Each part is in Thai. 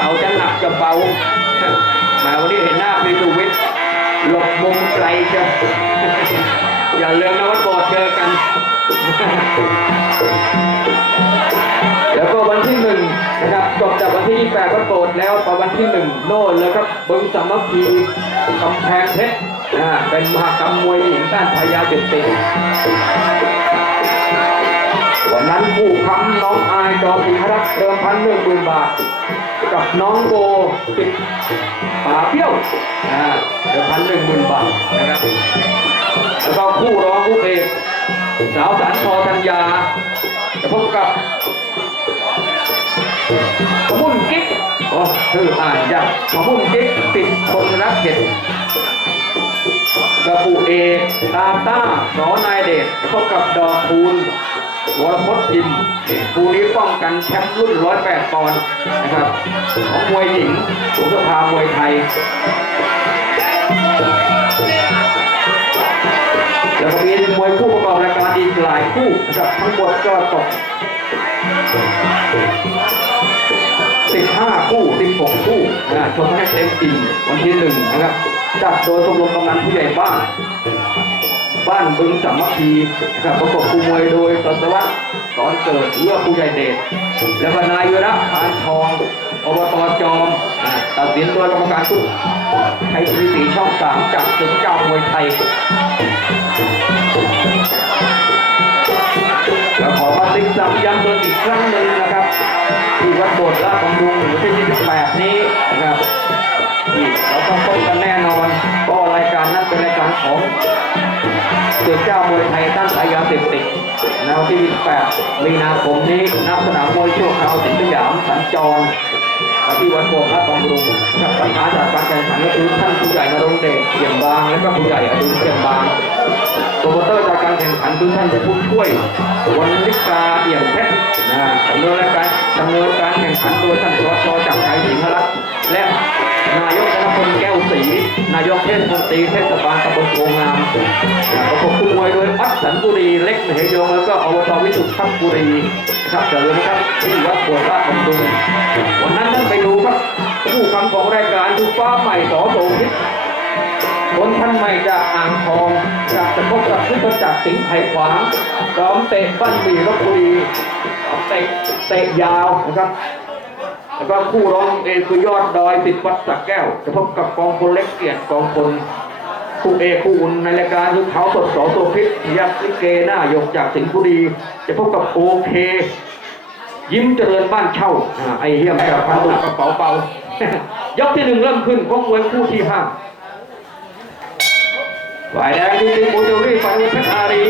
เอาจะหนักจะเบาแมาวันนี้เห็นหน้าพีทูวิทย์หลบมุมไกลจะอย่าเลืมนะว่าโบอดเจอกัน แล้วก็วันที่หนึ่งนะครับจบจากวันที่28ก็โกรธแล้วพอวันที่หนึ่งโน่นเลยครับบึงสามัคคีกำแพงเพชรอ่าเป็นมหากรรมมวยหญิงต้านพยาเสพติดวันนั้นผู้ค้ำน้องอายจอมอินทรัตน์เดิมพันหนึ่งหมื่นบาท กับน้องโบติดป่าเปี้ยวอ่าเดิมพันหนึ่งหมื่นบาทนะครับแล้วก็คู่ร้องคู่เอกสาวสันทอธัญญาจะพบกับมุ่นกิ๊กโอ้ชื่ออ่านยากขมุ่นกิ๊กติดคนรักเห็ดกระปูเอกตาต้าสอนายเดชพบกับดอกคูณ วรพจน์ยิมคู่นี้ป้องกันแชมป์รุ่น 108ปอนด์นะครับ ของมวยหญิงสุสภามวยไทย แล้วก็มีมวยคู่ประกอบรายการอีกหลายคู่นะครับทั้งหมดก็ตก15 คู่ 16 คู่นะชมให้เต็มอิ่มวันที่หนึ่งนะครับ จัดโดยชมรมกำนันผู้ใหญ่บ้าน บ้านบึงสามัคคีนะครับประกอบคู่มวยโดยตศวัตสอนเกิดเลือกผู้ใหญ่เดชและนายวิระพานทองอบตจอมตัดสินโดยกรรมการทุกไทยทีวีสีช่องสามจากศึกเจ้ามวยไทย ลิกซ้ำย้ำเตือนอีกครั้งหนึ่งนะครับ ที่วัดโบสถ์ราชบำรุงวันที่28นี้นะครับที่เราต้องพบกันแน่นอนก็รายการนั้นเป็นรายการของเสือเจ้ามวยไทยต้านสายาเสพติดในวันที่28มีนาคมนี้ณสนามมวยชั่วคราวสิงห์สยามสัญจรที่วัดโบสถ์ราชบำรุงกับปัญหาจากการแข่งขันก็คือท่านผู้ใหญ่นรงเดชเกี่ยมบางและก็ผู้ใหญ่อดุลเกี่ยมบาง โปรโมเตอร์จากการแข่งขันคือท่านผู้ช่วยวันลิกาเอี่ยมเพชรนะดำเนินรายการดำเนินการแข่งขันโดยท่านรชจากไทยสิงห์รัตน์และนายกธนพลแก้วศรีนายกเทศมนตรีเทศบาลตำบลโพงามประกบคู่มวยโดยวัดสันบุรีเล็กเหยงแล้วก็อบตวิสุทธิ์ทัพบุรีนะครับอย่าลืมนะครับที่วัดโบสถ์ราชบำรุงวันนั้นท่านไปดูครับผู้คำของรายการคือฟ้าใหม่สอโสพิษคนท่านใหม่จากอ่างทอง พบกับพุทธจักรสิงห์ไผ่ขวางซ้อมเตะบ้านหมีลบบุรีเตะเตะยาวนะครับ แล้วก็คู่ร้องเอกคือยอดดอยติดวัดสักแก้ว จะพบกับกองพลเล็กเกียรติกองพลคู่เอกคู่อุ่นในรายการคือเขาสดสอโซพิษยักษ์ลิเกหน้ายกจากสิงห์บุรี จะพบกับโอเค ยิ้มเจริญบ้านเช่าไอเฮียมกับพันดุกระเป๋าเปายกที่หนึ่งเริ่มขึ้นของมวยคู่ที่ห้า ฝ่ายแดงที่ติปูจูรี่ฝ่ายเพชรอารี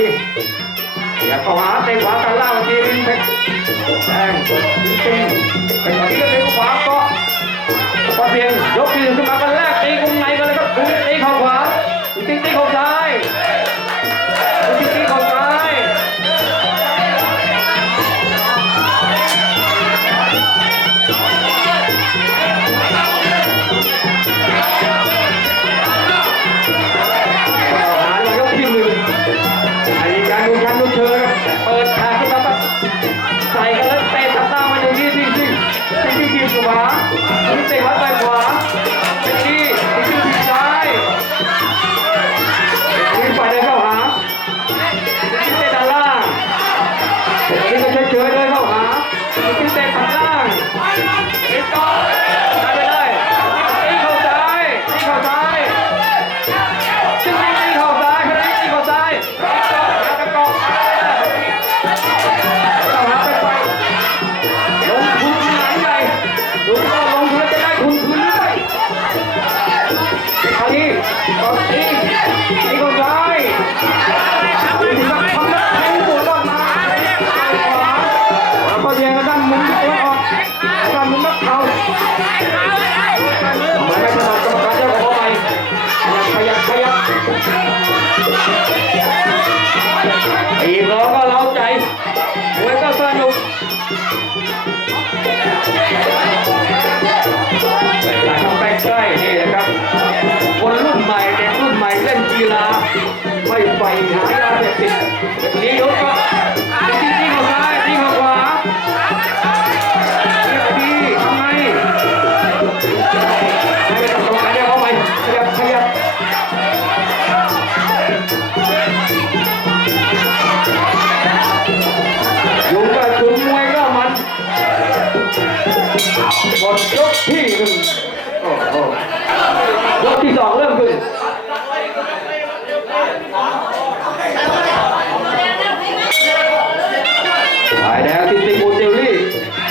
อย่าเข้าหาเตะขวากันล่างทีนเพชรแดงจริงเป็นแบบนี้ก็เตะขวาก็พอเพียงยกที่หนึ่งขึ้นมากันแรกตีกุ้งในกันเลยครับตีเข้าขวาตีตีเข้าซ้าย ใส่กันแล้ว ไยไฟหายาเสพติดนี่ยกก็ตีที่หัวซ้ายตีหัวขวาตีทำไมไม่ไปตกลงกันเดี๋ยวเข้าไปขยับขยับยุงก็จุงมวยก็มันหมดยกที่หนึ่งยกที่สองเริ่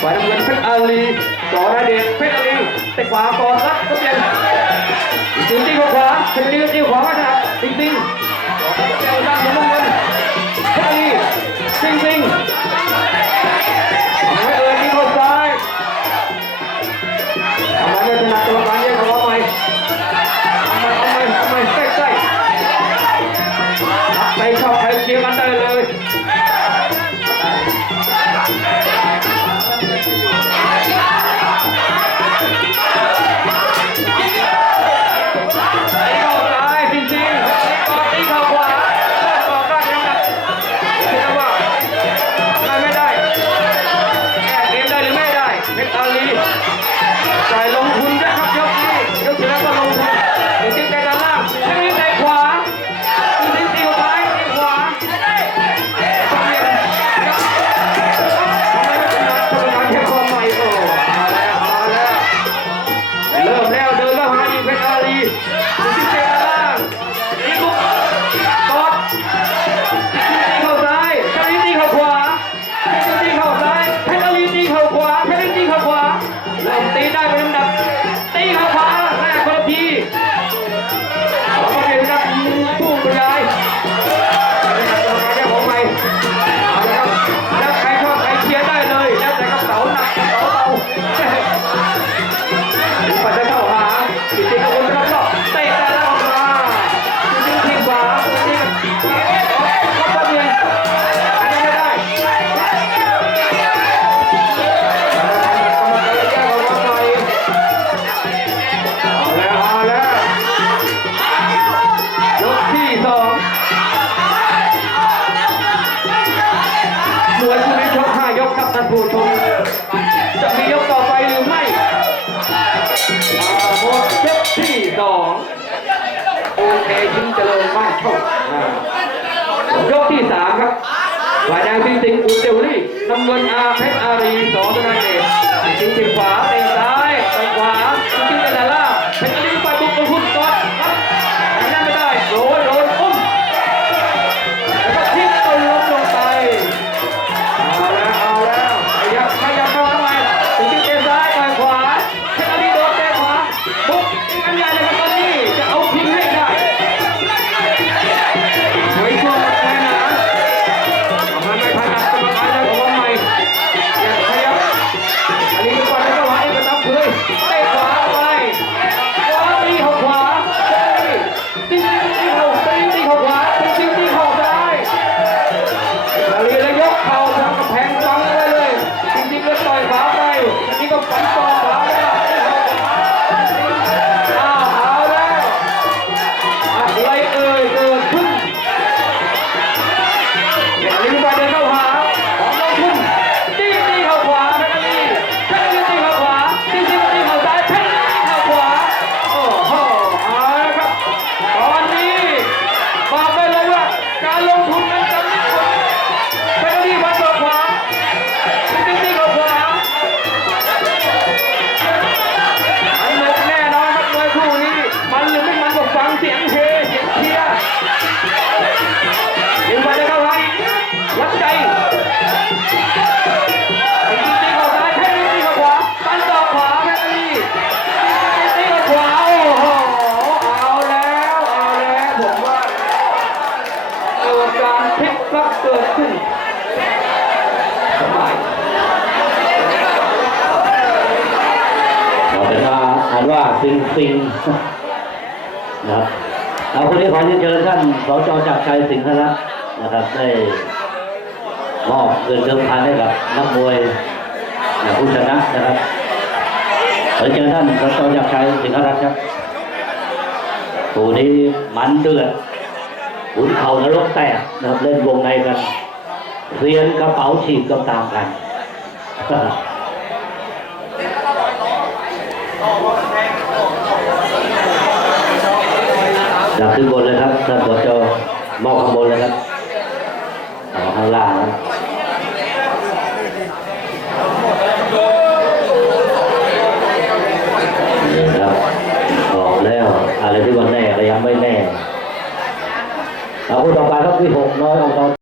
ายน้ำเงินเพชรอาลีต่อนเดชเพชรอาลีแต่ขวาก่อนละก็เปลี่ยนจริงจริงขวาเพชรอาลีตีขวามาถนัดจริงจริงเจ้าด้าเน้ำเงินเพชรอาลีจริงจริง I am not ู้ชมจะมียกต่อไปหรือไม่หมดยกที่สองโอเคยิ้มเจริญมากเข้ายกที่สามครับฝ่ายแดงพิงติงอุเจลลี่น้ำเงินอาเพชรอารีสองธนาเดชทิ้งที่ขวาเตะซ้ายไปขวาทิ้งที่กระดา สิงนะครับเอาคนนี้ขอเรียเชิญท่านสจจากใจสิงห์รัตน์นะครับ ได้มอบเงินเดิมพันให้กับนักมวยผู้ชนะนะครับขอเชิญท่านสจจากใจสิงห์นะครับตัวนี้มันเดือดหุ่นเขานรกแตกนะครับเล่นวงในกันเรียนกระเป๋าฉีกก็ตามกัน หลังขึ้นบนเลยครับท่านบจอมอบข้างบนเลยครับต่อข้างล่างนะนี่ครับบอกแล้วอะไรที่วันแน่ก็ยังไม่แน่ เอาผู้ต่อไปครับพี่หกน้อยองค์ก